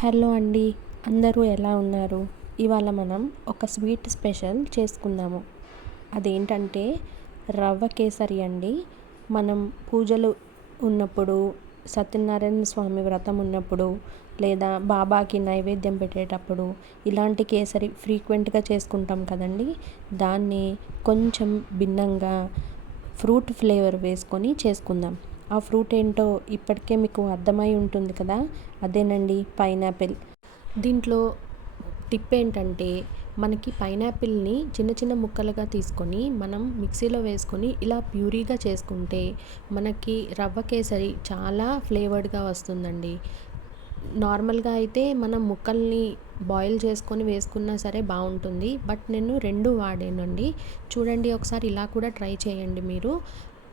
Hello అండి. అందరూ ఎలా ఉన్నారు? ఇవాళ మనం ఒక స్వీట్ స్పెషల్ చేసుకుందాము. అదేంటంటే రవ్వ కేసరి అండి. మనం పూజలు ఉన్నప్పుడు, సత్యనారాయణ స్వామి వ్రతం ఉన్నప్పుడు, లేదా బాబాకి నైవేద్యం పెట్టేటప్పుడు ఇలాంటి కేసరి ఫ్రీక్వెంట్గా చేసుకుంటాం కదండి. దాన్ని కొంచెం భిన్నంగా ఫ్రూట్ ఫ్లేవర్ వేసుకొని చేసుకుందాం. ఆ ఫ్రూట్ ఏంటో ఇప్పటికే మీకు అర్థమై ఉంటుంది కదా. అదేనండి పైనాపిల్. దీంట్లో టిప్ ఏంటంటే మనకి పైనాపిల్ని చిన్న చిన్న ముక్కలుగా తీసుకొని మనం మిక్సీలో వేసుకొని ఇలా ప్యూరీగా చేసుకుంటే మనకి రవ్వ కేసరి చాలా ఫ్లేవర్డ్గా వస్తుందండి. నార్మల్గా అయితే మనం ముక్కల్ని బాయిల్ చేసుకొని వేసుకున్నా సరే బాగుంటుంది. బట్ నేను రెండు వాడానండి. చూడండి, ఒకసారి ఇలా కూడా ట్రై చేయండి మీరు.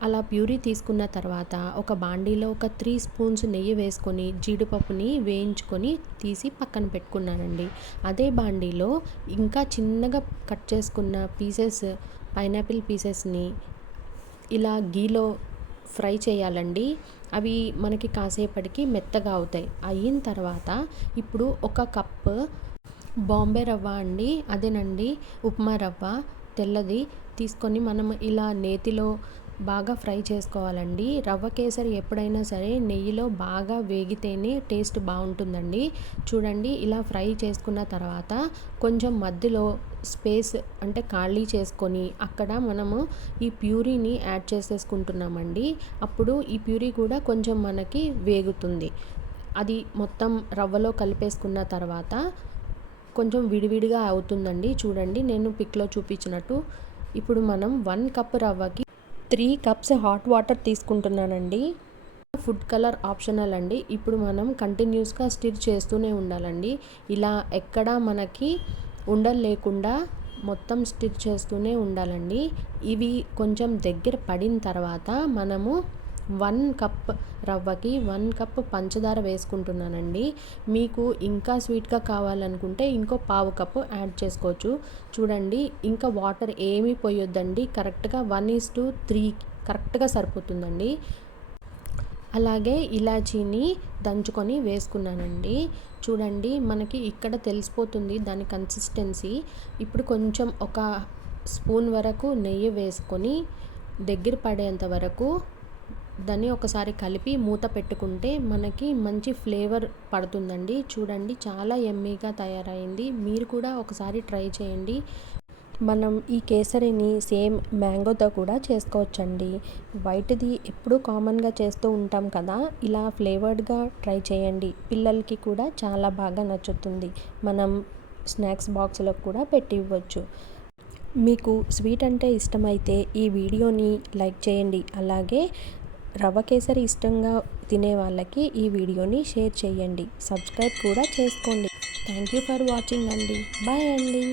అలా ప్యూరీ తీసుకున్న తర్వాత ఒక బాండీలో ఒక 3 స్పూన్స్ నెయ్యి వేసుకొని జీడిపప్పుని వేయించుకొని తీసి పక్కన పెట్టుకున్నానండి. అదే బాండీలో ఇంకా చిన్నగా కట్ చేసుకున్న పైనాపిల్ పీసెస్ని ఇలా గీలో ఫ్రై చేయాలండి. అవి మనకి కాసేపటికి మెత్తగా అవుతాయి. అయిన తర్వాత ఇప్పుడు ఒక కప్పు బాంబే రవ్వ అండి, అదేనండి ఉప్మా రవ్వ తెల్లది తీసుకొని మనం ఇలా నేతిలో బాగా ఫ్రై చేసుకోవాలండి. రవ్వ కేసరి ఎప్పుడైనా సరే నెయ్యిలో బాగా వేగితేనే టేస్ట్ బాగుంటుందండి. చూడండి, ఇలా ఫ్రై చేసుకున్న తర్వాత కొంచెం మధ్యలో స్పేస్ అంటే ఖాళీ చేసుకొని అక్కడ మనము ఈ ప్యూరీని యాడ్ చేసేసుకుంటున్నామండి. అప్పుడు ఈ ప్యూరీ కూడా కొంచెం మనకి వేగుతుంది. అది మొత్తం రవ్వలో కలిపేసుకున్న తర్వాత కొంచెం విడివిడిగా అవుతుందండి. చూడండి, నేను పిక్లో చూపించినట్టు. ఇప్పుడు మనం 1 కప్ రవ్వకి 3 కప్స్ హాట్ వాటర్ తీసుకుంటున్నానండి. ఫుడ్ కలర్ ఆప్షనల్ అండి. ఇప్పుడు మనం కంటిన్యూస్గా స్టిర్ చేస్తూనే ఉండాలండి. ఇలా ఎక్కడా మనకి ఉండలు లేకుండా మొత్తం స్టిర్ చేస్తూనే ఉండాలండి. ఇవి కొంచెం దగ్గర పడిన తర్వాత మనము 1 కప్ రవ్వకి 1 కప్ పంచదార వేసుకుంటున్నానండి. మీకు ఇంకా స్వీట్గా కావాలనుకుంటే ఇంకో పావు కప్పు యాడ్ చేసుకోవచ్చు. చూడండి, ఇంకా వాటర్ ఏమీ పోయొద్దండి. కరెక్ట్గా 1:3 కరెక్ట్గా సరిపోతుందండి. అలాగే ఇలాచీని దంచుకొని వేసుకున్నానండి. చూడండి, మనకి ఇక్కడ తెలిసిపోతుంది దాని కన్సిస్టెన్సీ. ఇప్పుడు కొంచెం ఒక స్పూన్ వరకు నెయ్యి వేసుకొని దగ్గర పడేంత వరకు దాన్ని ఒకసారి కలిపి మూత పెట్టుకుంటే మనకి మంచి ఫ్లేవర్ పడుతుందండి. చూడండి, చాలా యమ్మీగా తయారైంది. మీరు కూడా ఒకసారి ట్రై చేయండి. మనం ఈ కేసరిని సేమ్ మ్యాంగోతో కూడా చేసుకోవచ్చండి. వైట్ది ఎప్పుడూ కామన్గా చేస్తూ ఉంటాం కదా. ఇలా ఫ్లేవర్డ్గా ట్రై చేయండి. పిల్లలకి కూడా చాలా బాగా నచ్చుతుంది. మనం స్నాక్స్ బాక్స్లో కూడా పెట్టి ఇవ్వచ్చు. మీకు స్వీట్ అంటే ఇష్టమైతే ఈ వీడియోని లైక్ చేయండి. అలాగే రవ్వ కేసరి ఇష్టంగా తినే వాళ్ళకి ఈ వీడియోని షేర్ చేయండి. సబ్స్క్రైబ్ కూడా చేసుకోండి. థ్యాంక్ యూ ఫర్ వాచింగ్ అండి. బాయ్ అండి.